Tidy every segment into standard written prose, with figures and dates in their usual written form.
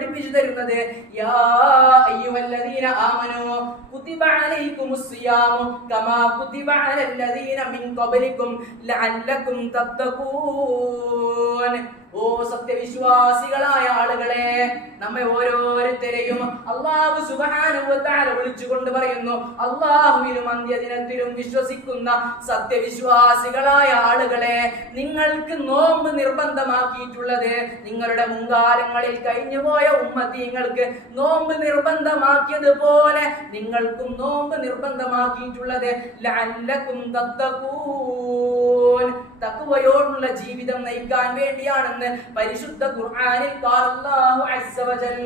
പഠിപ്പിച്ചു തരുന്നത് യാ അയ്യുഹല്ലദീന ആമനൂ കുതിബ അലൈക്കുമുസ് സിയാമു കമാ കുതിബ അലല്ലദീന മിൻ ഖബ്ലികും ലഅല്ലകും തത്തഖൂൻ. ഓ സത്യവിശ്വാസികളായ ആളുകളെ, നമ്മെ ഓരോരുത്തരെയും അല്ലാഹു സുബ്ഹാനഹു വ തആല വിളിച്ചുകൊണ്ട് പറയുന്നു, അല്ലാഹുവിലും അന്ത്യദിനത്തിലും വിശ്വസിക്കുന്ന സത്യവിശ്വാസികളായ ആളുകളെ, നിങ്ങൾക്ക് നോമ്പ് നിർബന്ധമാക്കിയിട്ടുള്ളത് നിങ്ങളുടെ മുൻകാലങ്ങളിൽ കഴിഞ്ഞുപോയ ഉമ്മത്തീങ്ങൾക്ക് നോമ്പ് നിർബന്ധമാക്കിയതുപോലെ നിങ്ങൾക്കും നോമ്പ് നിർബന്ധമാക്കിയിട്ടുള്ളത് ലഅല്ലകും തത്തഖൂൻ, തഖ്വയോടുള്ള ജീവിതം നയിക്കാൻ വേണ്ടിയാണെന്ന് പരിശുദ്ധ ഖുർആനിൽ അല്ലാഹു അസ്സ വജൽ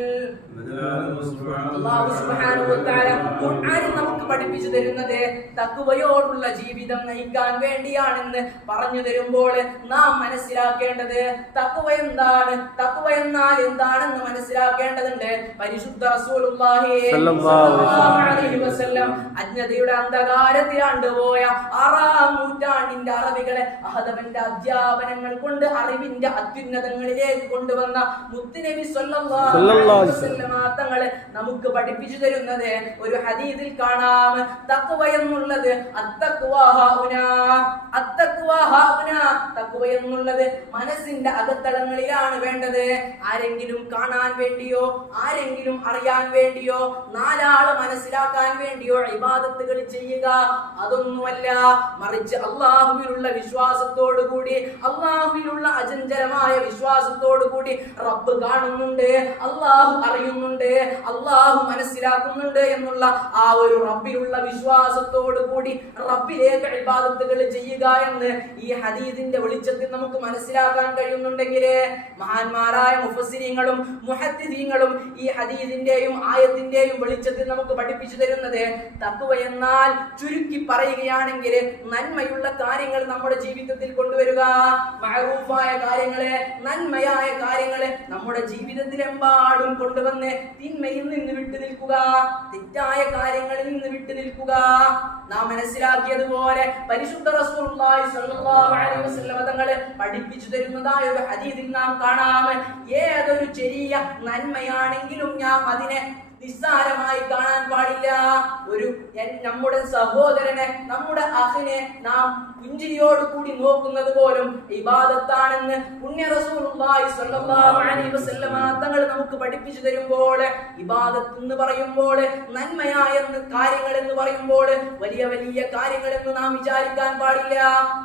അല്ലാഹു സുബ്ഹാനഹു വ തആല ഖുർആനിൽ നമുക്ക് പഠിപ്പിച്ചു തരുന്നത് തഖ്വയോടുള്ള ജീവിതം നയിക്കാൻ വേണ്ടിയാണെന്ന് പറഞ്ഞു തരുമ്പോൾ നാം മനസ്സിലാക്കേണ്ടത് തഖ്വ എന്താണ്, തഖ്വ എന്നാൽ എന്താണെന്ന് മനസ്സിലാക്കേണ്ടതുണ്ട്. പരിശുദ്ധ റസൂലുള്ളാഹി സ്വല്ലല്ലാഹു അലൈഹി വസല്ലം അജ്ഞതയുടെ അന്ധകാരത്തിലാണ്ട് പോയ 6-ാം നൂറ്റാണ്ടിന്റെ അറബികളെ അഹദവന്റെ അധ്യാപനങ്ങൾ കൊണ്ട് അറിവിന്റെ അത്യുന്നതങ്ങളിലേക്ക് കൊണ്ടുവന്ന മുത്തുനബി സ്വല്ലല്ലാഹു അലൈഹി വസല്ലം തങ്ങളെ നമുക്ക് പഠിപ്പിച്ചു തരുന്നത് ഒരു ഹദീസിൽ കാണാം. തഖ്വ എന്നുള്ളത് തഖ്വ എന്നുള്ളത് മനസ്സിന്റെ അകത്തളങ്ങളിലാണ് വേണ്ടത്. ആരെങ്കിലും കാണാൻ വേണ്ടിയോ ആരെങ്കിലും അറിയാൻ വേണ്ടിയോ നാലാള് മനസ്സിലാക്കാൻ വേണ്ടിയോ ഇബാദത്തുകൾ ചെയ്യുക അതൊന്നുമല്ല. മറിച്ച് അല്ലാഹുവിലുള്ള വിശ്വാസത്തോടുകൂടി, അല്ലാഹുവിലുള്ള അചഞ്ചലമായ വിശ്വാസത്തോടുകൂടി റബ്ബ് കാണുന്നുണ്ട്, അല്ലാഹു അറിയുന്നുണ്ട്, അല്ലാഹു മനസ്സിലാക്കുന്നുണ്ട് എന്നുള്ള ആ ഒരു റബ്ബിലുള്ള വിശ്വാസത്തോടുകൂടി റബ്ബിലേക്ക് ഇബാദത്തുകൾ ചെയ്യുക എന്ന് ഈ ഹദീസിന്റെ വെളിച്ചത്തിൽ നമുക്ക് മനസ്സിലാക്കാൻ കഴിയുന്നുണ്ടെങ്കിൽ മഹാന്മാരായ മുഫസ്സിരീങ്ങളും മുഹദ്ദിസീങ്ങളും ഈ ഹദീസിന്റെയും ആയത്തിന്റെയും വെളിച്ചത്തിൽ നമുക്ക് പഠിപ്പിച്ചു തരുന്നത് തഖ്വ എന്നാൽ ചുരുക്കി പറയുകയാണെങ്കിൽ നന്മയുള്ള കാര്യങ്ങൾ നമ്മുടെ ജീവിതത്തിൽ കൊണ്ടുവരിക, മഅറൂഫായ കാര്യങ്ങളെ, നന്മയായ കാര്യങ്ങളെ നമ്മുടെ ജീവിതത്തിലെമ്പാടും കൊണ്ടുവന്ന് തിന്മയിൽ നിന്ന് വിട്ടു നിൽക്കുക, തെറ്റായ കാര്യങ്ങളിൽ നിന്ന് വിട്ടു നിൽക്കുക. നാം മനസ്സിലാക്കിയതുപോലെ പരിശുദ്ധ റസൂലുള്ളാഹി സ്വല്ലല്ലാഹു അലൈഹി വസല്ലം തങ്ങൾ പഠിപ്പിച്ചു തരുന്നതായ ഒരു ഹദീസിൽ നാം കാണാം, ഏതൊരു ചെറിയ നന്മയാണെങ്കിലും ഞാൻ അതിനെ നിസ്സാരമായി കാണാൻ പാടില്ല. ഒരു നമ്മുടെ സഹോദരനെ, നമ്മുടെ അഖിനെ നാം പുഞ്ചിരിയോടുകൂടി നോക്കുന്നത് പോലും ഇബാദത്താണെന്ന് പുണ്യ റസൂലുള്ളാഹി സ്വല്ലല്ലാഹു അലൈഹി വസല്ലം തങ്ങൾ നമുക്ക് പഠിപ്പിച്ചു തരുമ്പോൾ, ഇബാദത്ത് എന്ന് പറയുമ്പോൾ, നന്മയായ കാര്യങ്ങൾ എന്ന് പറയുമ്പോൾ വലിയ വലിയ കാര്യങ്ങൾ എന്ന് നാം വിചാരിക്കാൻ പാടില്ല.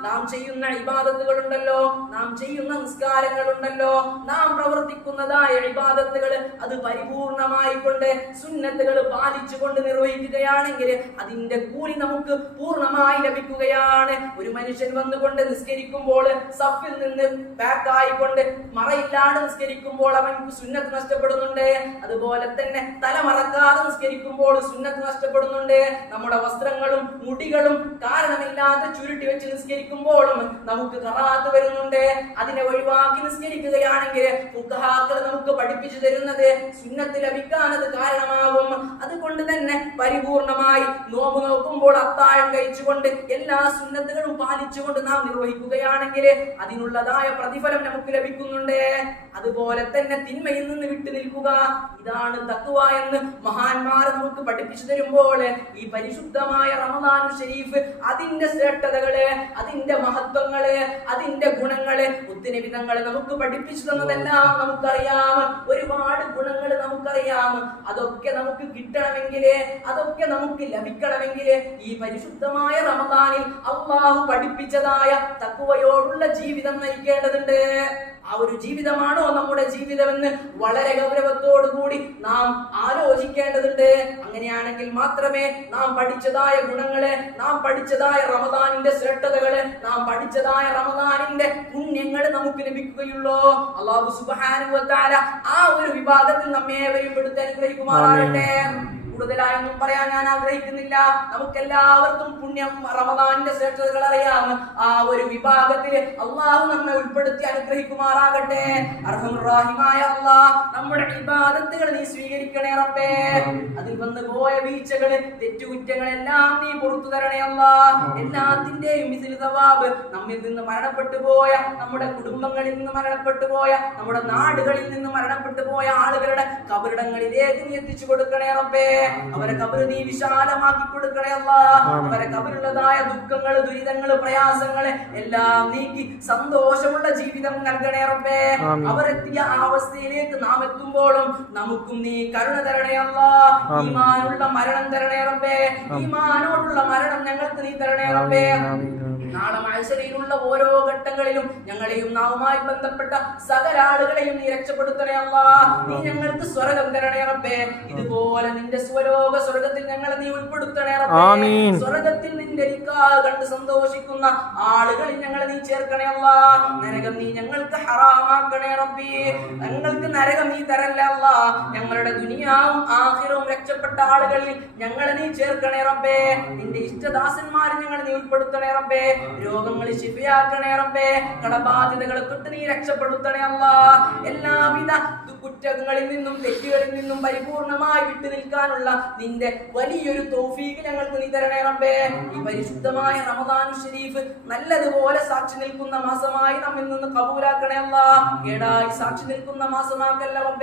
നാം ചെയ്യുന്ന ഇബാദത്തുകളുണ്ടല്ലോ, നാം ചെയ്യുന്ന നിസ്കാരങ്ങളുണ്ടല്ലോ, നാം പ്രവർത്തിക്കുന്നതായ ഇബാദത്തുകൾ അത് പരിപൂർണമായി കൊണ്ട് സുന്നത്തുകൾ പാലിച്ചുകൊണ്ട് നിർവഹിക്കുകയാണെങ്കിൽ അതിന്റെ കൂലി നമുക്ക് പൂർണ്ണമായി ലഭിക്കുകയാണ്. ഒരു മനുഷ്യൻ വന്നുകൊണ്ട് നിസ്കരിക്കുമ്പോൾ സഫിൽ നിന്ന് ബാക്ക് ആയിക്കൊണ്ട് മറയില്ലാതെ നിസ്കരിക്കുമ്പോൾ അവൻക്ക് സുന്നത്ത് നഷ്ടപ്പെടുന്നുണ്ട്. അതുപോലെ തന്നെ തലമറക്കാതെ നിസ്കരിക്കുമ്പോൾ സുന്നത്ത് നഷ്ടപ്പെടുന്നുണ്ട്. നമ്മുടെ വസ്ത്രങ്ങളും മുടികളും കാരണമില്ലാതെ ചുരുട്ടി വെച്ച് നിസ്കരിക്കുമ്പോഴും നമുക്ക് ഖറാഅത്ത് വരുന്നുണ്ട്. അതിനെ ഒഴിവാക്കി നിസ്കരിക്കുകയാണെങ്കിൽ ഫുഖഹാക്കൾ നമുക്ക് പഠിപ്പിച്ചു തരുന്നത് സുന്നത്ത് ലഭിക്കാൻ അത് കാരണമാകും. അതുകൊണ്ട് തന്നെ പരിപൂർണമായി നോമ്പ് നോക്കുമ്പോൾ അത്താഴം കഴിച്ചുകൊണ്ട് എല്ലാ സുന്നത്തുകളും പാലിച്ചുകൊണ്ട് നാം നിർവഹിക്കുകയാണെങ്കിൽ അതിനുള്ളതായ പ്രതിഫലം നമുക്ക് ലഭിക്കുന്നുണ്ട്. അതുപോലെ തന്നെ തിന്മയിൽ നിന്ന് വിട്ടു നിൽക്കുക, ഇതാണ് തഖ്വ എന്ന് മഹാന്മാർ നമുക്ക് പഠിപ്പിച്ചു തരുമ്പോൾ ഈ പരിശുദ്ധമായ റമദാൻ ഷരീഫ് അതിന്റെ ശ്രേഷ്ഠതകള്, അതിന്റെ മഹത്വങ്ങള്, അതിന്റെ ഗുണങ്ങള്, മുത്തുനബി തങ്ങൾ നമുക്ക് പഠിപ്പിച്ചു തന്നതെല്ലാം നമുക്കറിയാം. ഒരുപാട് ഗുണങ്ങൾ നമുക്കറിയാം. അതൊക്കെ നമുക്ക് കിട്ടണമെങ്കിൽ, അതൊക്കെ നമുക്ക് ലഭിക്കണമെങ്കിൽ ഈ പരിശുദ്ധമായ റമദാനിൽ അല്ലാഹു പഠിപ്പിച്ചതായ തഖ്വയോടുള്ള ജീവിതം നയിക്കേണ്ടതുണ്ട്. ആ ഒരു ജീവിതമാണോ നമ്മുടെ ജീവിതമെന്ന് വളരെ ഗൗരവത്തോടുകൂടി നാം ആലോചിക്കേണ്ടതുണ്ട്. അങ്ങനെയാണെങ്കിൽ മാത്രമേ നാം പഠിച്ചതായ ഗുണങ്ങളെ, നാം പഠിച്ചതായ റമദാനിന്റെ ശ്രേഷ്ഠതകളെ, നാം പഠിച്ചതായ റമദാനിന്റെ പുണ്യങ്ങൾ നമുക്ക് ലഭിക്കുകയുള്ളൂ. അല്ലാഹു സുബ്ഹാനഹു വ തആല ആ ഒരു വിഭാഗത്തിൽ നമ്മേവരെയും പെടുത്തി അനുഗ്രഹിക്കുമാറാകട്ടെ. കൂടുതലായൊന്നും പറയാൻ ഞാൻ ആഗ്രഹിക്കുന്നില്ല. നമുക്കെല്ലാവർക്കും പുണ്യം റമദാനിന്റെ ശ്രേഷ്ഠതകൾ അറിയാം. ആ ഒരു വിഭാഗത്തിൽ അള്ളാഹു നമ്മെ ഉൾപ്പെടുത്തി അനുഗ്രഹിക്കുമാറാകട്ടെ. അർഹമുർ-റഹീമായ അല്ലാഹ്, നമ്മുടെ ഇബാദത്തുകൾ നീ സ്വീകരിക്കണേ റബ്ബേ. അതിൽ വന്നു പോയ വീഴ്ചകൾ, തെറ്റുകുറ്റങ്ങളെല്ലാം നീ പുറത്തു തരണേ അല്ലാഹ്. എല്ലാത്തിന്റെയും മിസ്ലു സവാബ് നമ്മിൽ നിന്ന് മരണപ്പെട്ടു പോയ, നമ്മുടെ കുടുംബങ്ങളിൽ നിന്ന് മരണപ്പെട്ടു പോയ, നമ്മുടെ നാടുകളിൽ നിന്ന് മരണപ്പെട്ടു പോയ ആളുകളുടെ കബറിടങ്ങളിലേക്ക് നീ എത്തിച്ചു കൊടുക്കണേ റബ്ബേ. അവരെ കബർ നീ വിശാലമാക്കി കൊടുക്കണേ അല്ലാഹ്. അവരെ കബറിലുള്ളതായ ദുഃഖങ്ങൾ, ദുരിതങ്ങൾ, പ്രയാസങ്ങൾ എല്ലാം നീക്കി സന്തോഷമുള്ള ജീവിതം നൽകണേ റബ്ബേ. അവരെത്തിയ ആ അവസ്ഥയിലേക്ക് നാം എത്തുമ്പോഴും നമുക്കും നീ കരുണ തരണേ അല്ലാഹ്. ഈമാനുള്ള മരണം തരണേ റബ്ബേ. ഈമാനോടുള്ള മരണം ഞങ്ങൾക്ക് നീ തരണേ റബ്ബേ. നാളെ മഹ്ശറിലുള്ള ഓരോ ഘട്ടങ്ങളിലും ഞങ്ങളെയും നാവുമായി ബന്ധപ്പെട്ട സകല ആളുകളെയും നീ രക്ഷപ്പെടുത്തണേ അല്ലാഹ്. നീ ഞങ്ങൾക്ക് സ്വർഗ്ഗം തരണേ റബ്ബേ. ഇതുപോലെ നിന്റെ സ്വലോക സ്വർഗ്ഗത്തിൽ ഞങ്ങളെ നീ ഉൾപ്പെടുത്തണേ റബ്ബേ. സ്വർഗ്ഗത്തിൽ നിന്റെ നിക്കാഹ് കണ്ട് സന്തോഷിക്കുന്ന ആളുകളിൽ ഞങ്ങളെ നീ ചേർക്കണേ അല്ലാഹ്. നരകം നീ ഞങ്ങൾക്ക് ഹറാമാക്കണേ റബ്ബേ. ഞങ്ങൾക്ക് നരകം നീ തരല്ലേ അല്ലാഹ്. ഞങ്ങളുടെ ദുനിയാവും ആഖിറവും രക്ഷപ്പെട്ട ആളുകളിൽ ഞങ്ങളെ നീ ചേർക്കണേ റബ്ബേ. നിന്റെ ഇഷ്ടദാസന്മാരെ ഞങ്ങളെ നീ ഉൾപ്പെടുത്തണേ റബ്ബേ. രോഗങ്ങളെ ശിഫയാക്കണേ റബ്ബേ. കടബാധ്യതകളെ തൊട്ട് നീ രക്ഷപ്പെടുത്തണേ അല്ലാഹ്. എല്ലാവിധ കുറ്റങ്ങളിൽ നിന്നും തെറ്റുകളിൽ നിന്നും പരിപൂർണമായി വിട്ടു നിൽക്കാനുള്ള നിന്റെ വലിയൊരു തൗഫീഖ് ഞങ്ങൾക്ക് നീ തരണേ റബ്ബേ. ഈ പരിശുദ്ധമായ റമദാൻ ശരീഫ് നല്ലതുപോലെ സാക്ഷി നിൽക്കുന്ന മാസമായി നമ്മിൽ നിന്ന് കബൂലാക്കണേ അല്ലാഹ്. കേടായി സാക്ഷി നിൽക്കുന്ന മാസമാക്കല്ല റബ്ബേ.